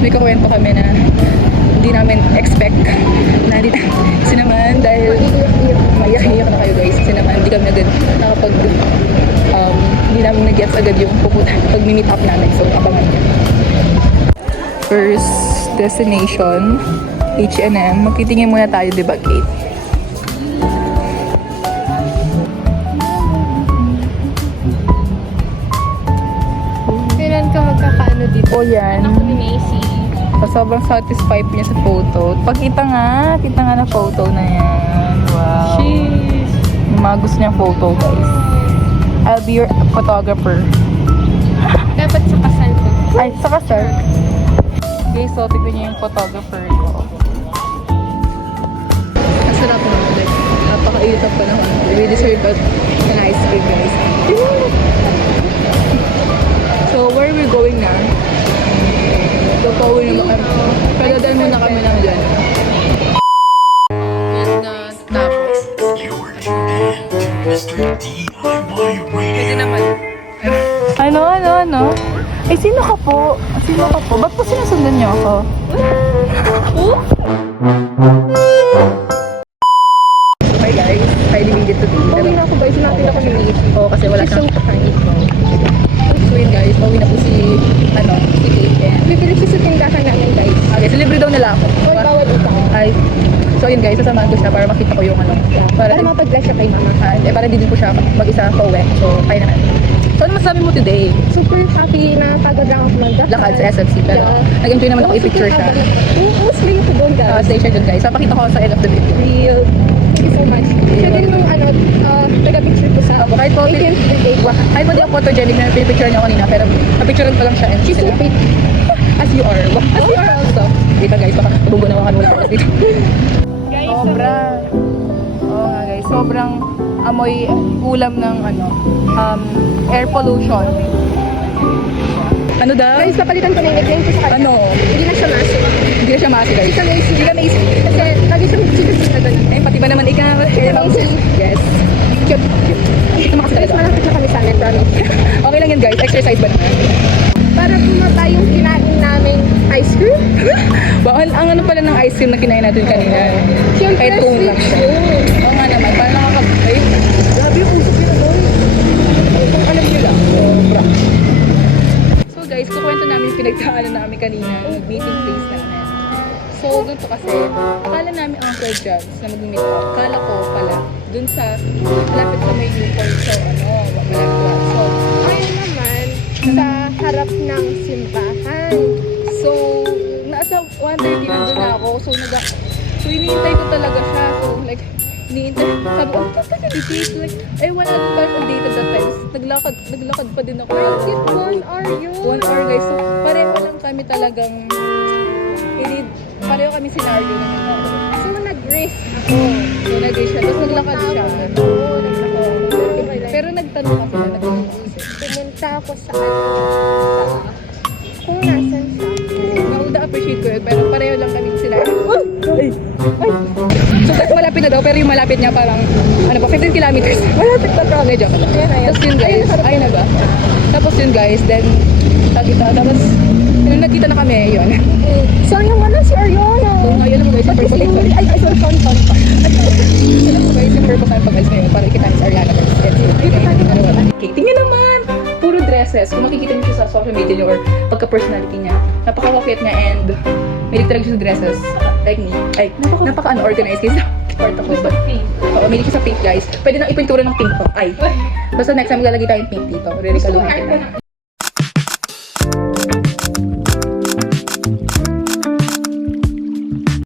guys, may kakwento kami na hindi namin expect na kasi naman dahil maiyak-iyak na kayo guys kasi naman hindi kami agad nakapag hindi namin nag-gets agad yung pupunta pag meet up namin, so abangan niya. First destination, H&M. Magtitingin muna tayo, diba Kate? Kailan ka magkakaano dito? O yan. Ako ni Macy. Sobrang satisfied niya sa photo. Pakita nga na photo na yan. Wow. Cheese! Mga gusto niyang photo guys. I'll be your photographer. Dapat sa kasal ko. Ay, sa kasal. Guys, so tignan niyo yung photographer ko. Ang sarap naman ulit. Napaka-init ang panahon. We deserve an ice cream guys. So, where are we going na? Papauwi naman kami. Pagdadaan muna kami ng dyan. Yan na tapos. Pwede naman. Ano? Eh, sino ka po? Ba't po sinusundan niyo ako? Hi guys, I didn't get to be. Uwi na ako ba? Sinapin ako ni Macy. Oo, kasi wala siyang kapangit. So yun guys, pauwi na po si Kate. Bibili siya sa tindahan namin guys. Okay, so libre daw nila ako. Or bawal ikaw. Ay, so yun guys, sasamahan ko siya para makita ko yung ano. Para mapag-bless siya kay mama. Para di din po siya mag-isa pauwi. So, kaya naman. So, ano masasabi mo today? Super happy na pagod lang ako Lakad sa SFC, pero nag-enjoy naman ako i-picture siya. Oo, slay ako doon guys. Stay sure dun guys. So, pakita ko sa end of the video. Real. Thank you so much. Siya din nung taga-picture ko sa Kahit po, 18th birthday. kahit po di ako photogenic na picture niya kanina, pero napicturean ko lang siya. And She's so pretty. as you are. As you are also. Dito guys, baka tubugo na mga kanula dito. Guys, Sobra. Oo nga guys, sobrang amoy ulam ng air pollution. Ano daw? guys, papalitan ko na yung nickname ko sa kanya. Ano? Hindi na siya Masi. Hindi na siya masi guys. Siya Macy. Hindi ka Macy. Kasi lagi siyang chicken na ganun. Eh, pati ba naman ikaw? Macy. Yes. Cute. Dito makasal Guys, ka. malapit na kami sa amin, promise. Okay lang yan guys, exercise ba naman? Para bumaba yung kinain namin ice cream. Bawal, ang ano pala ng ice cream na kinain natin kanina. Siyempre, Kahit kung lang siya. Oo nga naman, parang nakakabay. Grabe yung usap yun ano. Kung alam nyo lang. Sobra. So guys, kukwento namin yung pinagdaanan namin kanina, yung meeting place namin. So, ganito kasi, akala namin ang Uncle Jobs na mag-meet up. Akala ko pala, dun sa, malapit sa may Newport, so malapit. So, ayun naman, sa harap ng simbahan. So, nasa 1:30 nandun na ako. So, hinihintay ko talaga siya. So, like, hinihintay. Sabi ko, ang tagal niya dito. Like, wala din pa ang date at that time. Naglakad pa din ako. Bakit 1 hour yun? 1 hour guys. So, pareho lang kami talagang, pareho kami scenario na nangyari. So, nag-risk ako. So, nag-race siya. Tapos naglakad siya. Oo, naglakad. Pero nagtanong kasi na nag-uusap. Pumunta ako sa kung nasan siya. Na-appreciate ko yun, pero pareho lang kami scenario. So, kasi malapit na daw, pero yung malapit niya parang, 15 kilometers. Malapit na kami, joke lang. Tapos yun guys, ayun na ba? Tapos yun guys, then, tapos, nung nagkita na kami, yun. So, yung si Ariana. So, ngayon naman guys, yung purpose ng pag-alis. Ay, sorry. Alam mo guys, yung purpose ng pag-alis ngayon, para ikita ni Ariana guys. Okay, tingnan naman! Puro dresses. Kung makikita niyo siya sa social media niyo or pagka-personality niya, napaka-fit niya and may talaga siya sa dresses. Like me. Ay, napaka-unorganized guys. Part ako. But, may siya sa pink guys. Pwede nang ipintura ng pink to. Ay. Basta next time maglalagay tayong pink dito. Re-recaluhan kita.